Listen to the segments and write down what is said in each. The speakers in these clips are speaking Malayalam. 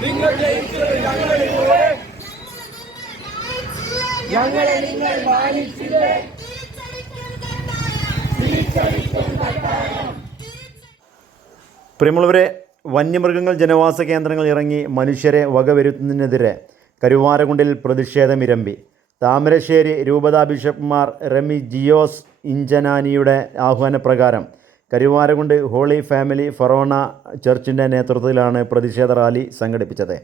നിങ്ങൾ ജയിച്ചത് ഞങ്ങളിലൂടെ ഞങ്ങളെ നിങ്ങൾ മാനിച്ചില്ലേ? പ്രിയമുള്ളവരെ വന്യമൃഗങ്ങൾ ജനവാസ കേന്ദ്രങ്ങളിൽ ഇറങ്ങി മനുഷ്യരെ വകവരുത്തുന്നതിനെതിരെ കരുവാരകുണ്ടിൽ പ്രതിഷേധമിരമ്പി താമരശ്ശേരി രൂപതാ ബിഷപ്പ്മാർ റെമി ജിയോസ് ഇഞ്ചനാനിയുടെ ആഹ്വാനപ്രകാരം കരുവാരകുണ്ട് ഹോളി ഫാമിലി ഫറോണ ചർച്ചിന്റെ നേതൃത്വത്തിലാണ് പ്രതിഷേധ റാലി സംഘടിപ്പിച്ചത്.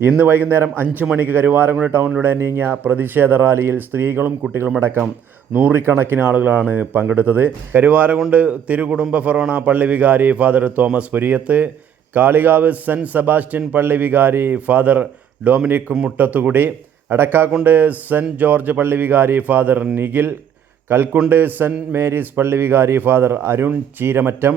ഇന്ന് വൈകുന്നേരം അഞ്ച് മണിക്ക് കരുവാരകുണ്ട് ടൗണിലൂടെ നീങ്ങിയ പ്രതിഷേധ റാലിയിൽ സ്ത്രീകളും കുട്ടികളുമടക്കം നൂറിക്കണക്കിന് ആളുകളാണ് പങ്കെടുത്തത്. കരുവാരകുണ്ട് തിരുകുടുംബ ഫറോണ പള്ളി വികാരി ഫാദർ തോമസ് പുരിയത്ത് കാളികാവ് സെന്റ് സെബാസ്റ്റ്യൻ പള്ളി വികാരി ഫാദർ ഡൊമിനിക് മുട്ടത്തുകുടി അടക്കാക്കുണ്ട് സെന്റ് ജോർജ് പള്ളി വികാരി ഫാദർ നിഖിൽ കൽക്കുണ്ട് സെന്റ് മേരീസ് പള്ളി വികാരി ഫാദർ അരുൺ ചീരമറ്റം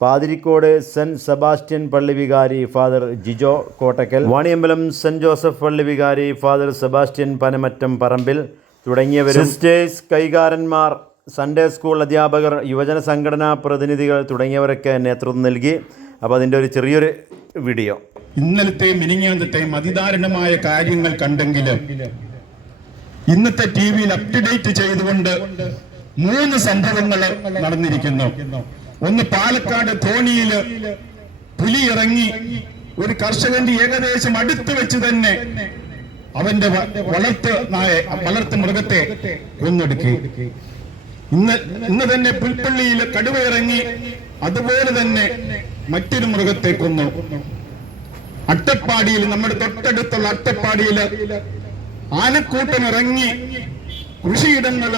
പാതിരിക്കോട് സെന്റ് സെബാസ്റ്റ്യൻ പള്ളി വികാരി ഫാദർ ജിജോ കോട്ടക്കൽ വാണിയമ്പലം സെന്റ് ജോസഫ് പള്ളി വികാരി ഫാദർ സെബാസ്റ്റ്യൻ പനമറ്റം പറമ്പിൽ തുടങ്ങിയവർ സിസ്റ്റേഴ്സ് കൈകാരന്മാർ സൺഡേ സ്കൂൾ അധ്യാപകർ യുവജന സംഘടനാ പ്രതിനിധികൾ തുടങ്ങിയവരൊക്കെ നേതൃത്വം നൽകി. അപ്പോൾ അതിന്റെ ഒരു ചെറിയൊരു വീഡിയോ. ഇന്നലത്തെ മിനിങ്ങാന്തത്തെയും അതിദാരുണമായ കാര്യങ്ങൾ കണ്ടെങ്കിലും ഇന്നത്തെ ടി വിയിൽ അപ് ടു ഡേറ്റ് ചെയ്തുകൊണ്ട് മൂന്ന് സംഭവങ്ങൾ നടന്നിരിക്കുന്നു. ഒന്ന് പാലക്കാട് തോണിയിൽ പുലി ഇറങ്ങി ഒരു കർഷകന്റെ ഏകദേശം അടുത്ത് വെച്ച് തന്നെ അവന്റെ വളർത്ത് നായ വളർത്ത് മൃഗത്തെ കൊന്നെടുക്കി. ഇന്ന് ഇന്ന് തന്നെ പുൽപ്പള്ളിയിൽ കടുവ ഇറങ്ങി അതുപോലെ തന്നെ മറ്റൊരു മൃഗത്തെ കൊന്നു അട്ടപ്പാടിയിൽ നമ്മുടെ തൊട്ടടുത്തുള്ള അട്ടപ്പാടിയിൽ ആനക്കൂട്ടം ഇറങ്ങി കൃഷിയിടങ്ങൾ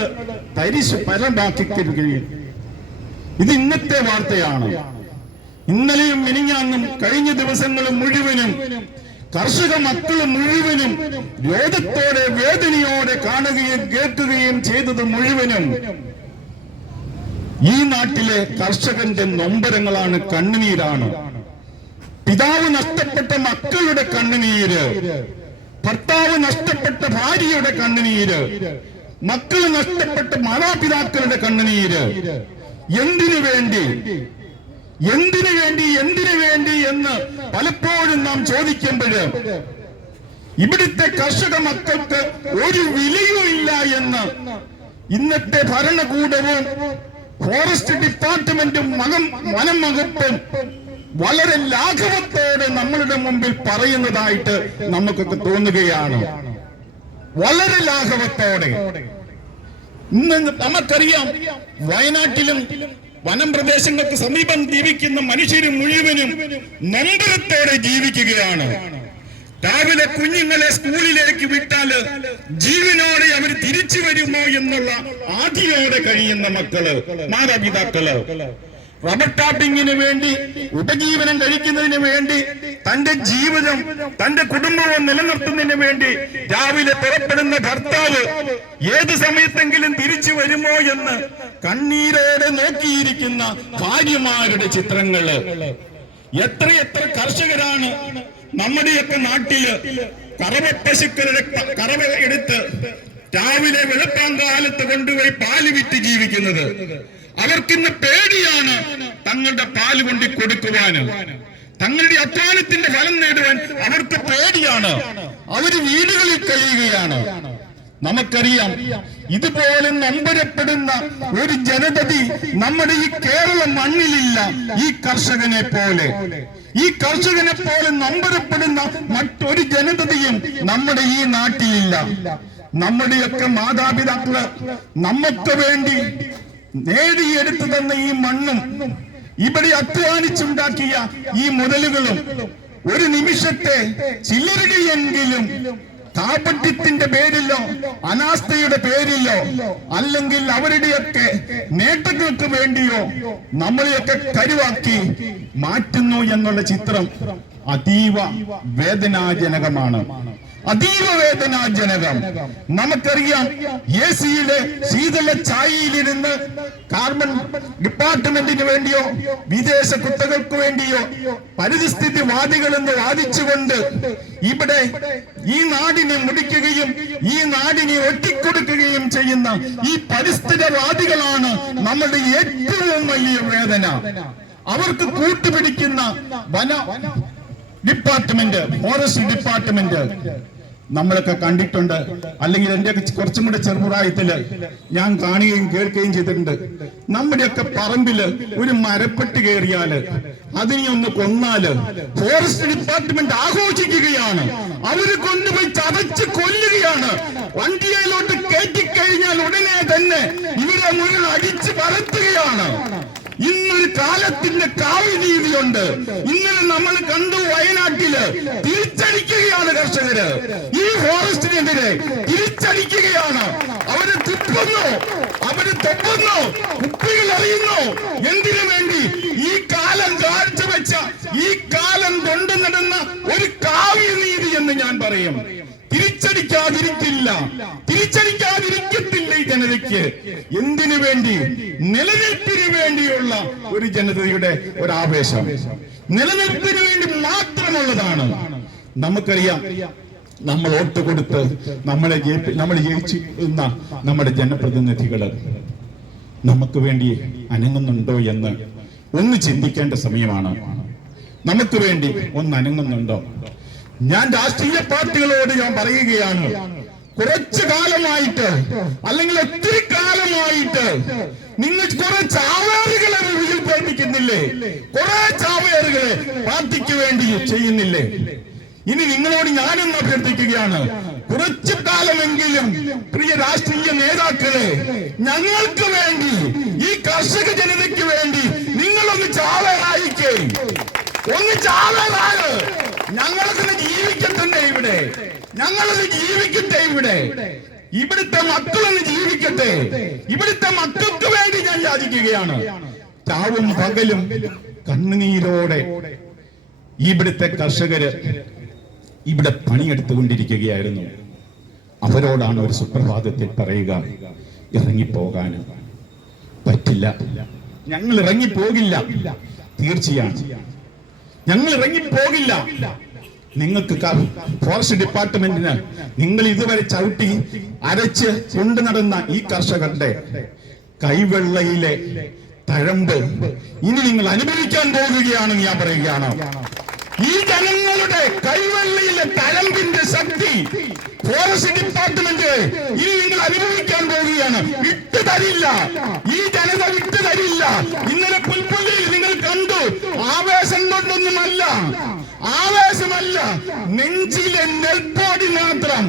തരിശ് തരികയും. ഇത് ഇന്നത്തെ വാർത്തയാണ്. ഇന്നലെയും മിനിഞ്ഞാന്നും കഴിഞ്ഞ ദിവസങ്ങളും മുഴുവനും കർഷക മക്കൾ മുഴുവനും രോഗത്തോടെ വേദനയോടെ കാണുകയും കേൾക്കുകയും ചെയ്തത് മുഴുവനും ഈ നാട്ടിലെ കർഷകന്റെ നൊമ്പരങ്ങളാണ് കണ്ണുനീരാണ്. പിതാവ് നഷ്ടപ്പെട്ട മക്കളുടെ കണ്ണുനീര് ഭർത്താവ് നഷ്ടപ്പെട്ട ഭാര്യയുടെ കണ്ണുനീര് മക്കൾ നഷ്ടപ്പെട്ട മാതാപിതാക്കളുടെ കണ്ണുനീര്. എന്തിനു വേണ്ടി? എന്തിനു വേണ്ടി? എന്തിനു വേണ്ടി എന്ന് പലപ്പോഴും നാം ചോദിക്കുമ്പോൾ ഇവിടുത്തെ കർഷക മക്കൾക്ക് ഒരു വിലയും ഇല്ല എന്ന് ഇന്നത്തെ ഭരണകൂടവും ഫോറസ്റ്റ് ഡിപ്പാർട്ട്മെന്റും മകം വനം വകുപ്പും വളരെ ലാഘവത്തോടെ നമ്മളുടെ മുമ്പിൽ പറയുന്നതായിട്ട് നമുക്കൊക്കെ തോന്നുകയാണ്. വളരെ ലാഘവത്തോടെ. ഇന്ന് നമുക്കറിയാം വയനാട്ടിലും വനം പ്രദേശങ്ങൾക്ക് സമീപം ജീവിക്കുന്ന മനുഷ്യരും മുഴുവനും നമ്പരത്തോടെ ജീവിക്കുകയാണ്. രാവിലെ കുഞ്ഞുങ്ങളെ സ്കൂളിലേക്ക് വിട്ടാൽ ജീവനോടെ അവർ തിരിച്ചു എന്നുള്ള ആധിയോടെ കഴിയുന്ന മക്കൾ മാതാപിതാക്കൾ. റബ്ബർ ടാപ്പിങ്ങിന് വേണ്ടി ഉപജീവനം കഴിക്കുന്നതിന് വേണ്ടി തന്റെ ജീവിതം തന്റെ കുടുംബവും നിലനിർത്തുന്നതിന് വേണ്ടി രാവിലെ പുറപ്പെടുന്ന ഭർത്താവ് ഏത് സമയത്തെങ്കിലും തിരിച്ചു വരുമോ എന്ന് കണ്ണീരോടെ നോക്കിയിരിക്കുന്ന ഭാര്യമാരുടെ ചിത്രങ്ങൾ. എത്രയെത്ര കർഷകരാണ് നമ്മുടെയൊക്കെ നാട്ടിൽ. കറവ പശുക്കളുടെ കറവ എടുത്ത് രാവിലെ വെളുപ്പാങ്കാലത്ത് കൊണ്ടുപോയി പാൽ വിറ്റ് ജീവിക്കുന്നത്. അവർക്കിന്ന് പേടിയാണ് തങ്ങളുടെ പാൽ കൊണ്ടി കൊടുക്കുവാന്. തങ്ങളുടെ അധ്വാനത്തിന്റെ ഫലം നേടുവാൻ അവർക്ക് പേടിയാണ്. അവർ വീടുകളിൽ കഴിയുകയാണ്. നമുക്കറിയാം ഇതുപോലെ നമ്പരപ്പെടുന്ന ഒരു ജനതതി നമ്മുടെ ഈ കേരള മണ്ണിലില്ല ഈ കർഷകനെ പോലെ. ഈ കർഷകനെ പോലെ നമ്പരപ്പെടുന്ന മറ്റൊരു ജനതയും നമ്മുടെ ഈ നാട്ടിലില്ല. നമ്മുടെയൊക്കെ മാതാപിതാക്കൾ നമുക്ക് വേണ്ടി നേടിയെടുത്തു തന്ന ഈ മണ്ണും ഇവിടെ അധ്വാനിച്ചുണ്ടാക്കിയ ഈ മുതലുകളും ഒരു നിമിഷത്തെ ചിലരുടെയെങ്കിലും കാപട്യത്തിന്റെ പേരിലോ അനാസ്ഥയുടെ പേരിലോ അല്ലെങ്കിൽ അവരുടെയൊക്കെ നേട്ടങ്ങൾക്ക് വേണ്ടിയോ നമ്മളെയൊക്കെ കരുവാക്കി മാറ്റുന്നു എന്നുള്ള ചിത്രം അതീവ വേദനാജനകമാണ്. അതീവ വേദനാജനകം നമുക്കറിയാം എ സിയുടെ ശീതള ചായയിലിരുന്ന് കാർബൺ ഡിപ്പാർട്ട്മെന്റിന് വേണ്ടിയോ വിദേശ കുട്ടികൾക്ക് വേണ്ടിയോ പരിസ്ഥിതി വാദികളെന്ന് വാദിച്ചുകൊണ്ട് ഇവിടെ ഈ നാടിനെ മുടിക്കുകയും ഈ നാടിനെ ഒറ്റിക്കൊടുക്കുകയും ചെയ്യുന്ന ഈ പരിസ്ഥിതിവാദികളാണ് നമ്മുടെ ഏറ്റവും വലിയ വേദന. അവർക്ക് കൂട്ടുപിടിക്കുന്ന വന ഡിപ്പാർട്ട്മെന്റ് ഫോറസ്റ്റ് ഡിപ്പാർട്ട്മെന്റ്. നമ്മളൊക്കെ കണ്ടിട്ടുണ്ട്. അല്ലെങ്കിൽ എന്റെ കുറച്ചും കൂടെ ചെറുപ്രായത്തിൽ ഞാൻ കാണുകയും കേൾക്കുകയും ചെയ്തിട്ടുണ്ട്. നമ്മുടെയൊക്കെ പറമ്പിൽ ഒരു മരപ്പെട്ട് കയറിയാൽ അതിനെ ഒന്ന് കൊന്നാൽ ഫോറസ്റ്റ് ഡിപ്പാർട്ട്മെന്റ് ആഘോഷിക്കുകയാണ്. അവർ കൊണ്ടുപോയി ചതച്ച് കൊല്ലുകയാണ്. വണ്ടിയിലോട്ട് കയറ്റിക്കഴിഞ്ഞാൽ ഉടനെ തന്നെ ഇവരെ മുഴുവൻ അടിച്ച് പരത്തുകയാണ് ഇന്നൊരു കാലത്തിന്റെ കാവ്യനീതിയുണ്ട് ഇന്നലെ നമ്മൾ കണ്ടു വയനാട്ടിൽ തിരിച്ചടിക്കുകയാണ് കർഷകര്. ഈ ഫോറസ്റ്റിനെതിരെ തിരിച്ചടിക്കുകയാണ്. അവർ തിപ്പുന്നു. അവർ തെപ്പുന്നു. കുപ്പികൾ അറിയുന്നു എന്തിനു വേണ്ടി? ഈ കാലം കാഴ്ചവെച്ച ഈ കാലം കൊണ്ടു നടന്ന ഒരു കാവ്യനീതി എന്ന് ഞാൻ പറയും. തിരിച്ചടിക്കാതിരിക്കില്ല. തിരിച്ചടിക്കാതിരിക്കത്തില്ല. ജനതയ്ക്ക് എന്തിനു വേണ്ടി? നിലനിൽപ്പിന് വേണ്ടിയുള്ള ഒരു ജനതയുടെ ഒരു ആവേശം. നിലനിൽപ്പിന് വേണ്ടി മാത്രമുള്ളതാണ്. നമുക്കറിയാം നമ്മൾ വോട്ട് കൊടുത്ത് നമ്മളെ നമ്മൾ ജയിച്ചിരുന്ന നമ്മുടെ ജനപ്രതിനിധികൾ നമുക്ക് വേണ്ടി അനങ്ങുന്നുണ്ടോ എന്ന് ഒന്ന് ചിന്തിക്കേണ്ട സമയമാണ്. നമുക്ക് വേണ്ടി ഒന്ന് അനങ്ങുന്നുണ്ടോ? ഞാൻ രാഷ്ട്രീയ പാർട്ടികളോട് ഞാൻ പറയുകയാണ്. കുറച്ചു കാലമായിട്ട് അല്ലെങ്കിൽ ഒത്തിരി കാലമായിട്ട് നിങ്ങൾ കുറെ ചാവേറുകളെ മുന്നിൽ പ്രവർത്തിക്കുന്നില്ലേ കുറെ ചാവേറുകളെ പാർട്ടിക്ക് വേണ്ടി ചെയ്യുന്നില്ലേ? ഇനി നിങ്ങളോട് ഞാനൊന്ന് അഭ്യർത്ഥിക്കുകയാണ്. കുറച്ചു കാലമെങ്കിലും പ്രിയ രാഷ്ട്രീയ നേതാക്കളെ ഞങ്ങൾക്ക് വേണ്ടി ഈ കർഷക ജനതയ്ക്ക് വേണ്ടി നിങ്ങളൊന്ന് ചാവേറായിക്കേ ഒന്ന് ചാവേറാണ്. ഞങ്ങൾക്ക് ജീവിക്കത്തന്നെ ഇവിടെ. ഞങ്ങളൊന്ന് ജീവിക്കട്ടെ ഇവിടെ. ഇവിടുത്തെ മക്കളൊന്ന് ജീവിക്കട്ടെ. ഇവിടുത്തെ മക്കൾക്ക് വേണ്ടി ഞാൻ യാചിക്കുകയാണ്. ചാവും പകലും കണ്ണുനീരോടെ ഇവിടുത്തെ കർഷകര് ഇവിടെ പണിയെടുത്തുകൊണ്ടിരിക്കുകയായിരുന്നു. അവരോടാണ് ഒരു സുപ്രഭാതത്തിൽ പറയുക ഇറങ്ങിപ്പോകാൻ പറ്റില്ല. ഞങ്ങൾ ഇറങ്ങിപ്പോകില്ല. തീർച്ചയാണ്. ഞങ്ങൾ ഇറങ്ങിപ്പോകില്ല. നിങ്ങൾക്ക് ഫോറസ്റ്റ് ഡിപ്പാർട്ട്മെന്റിന് നിങ്ങൾ ഇതുവരെ ചവിട്ടി അരച്ച് കൊണ്ടു നടന്ന ഈ കർഷകരുടെ കൈവെള്ളയിലെ തഴമ്പ് ഇനി നിങ്ങൾ അനുഭവിക്കാൻ പോകുകയാണെന്ന് ഞാൻ പറയുകയാണ്. ഈ ജനങ്ങളുടെ കൈവെള്ളയിലെ തഴമ്പിന്റെ ശക്തി ഫോറസ്റ്റ് ഡിപ്പാർട്ട്മെന്റ് ഇനി നിങ്ങൾ അനുഭവിക്കാൻ പോവുകയാണ്. വിട്ടു തരില്ല ഈ ജനത വിട്ടു തരില്ല ഇന്നലെ പുൽപ്പള്ളിയിൽ നിങ്ങൾ കണ്ടു ആവേശം കൊണ്ടൊന്നുമല്ല ആവേശമല്ല നെഞ്ചിലെ നെൽപ്പാടി മാത്രം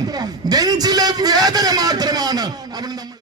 നെഞ്ചിലെ വേദന മാത്രമാണ്. അവൻ നമ്മൾ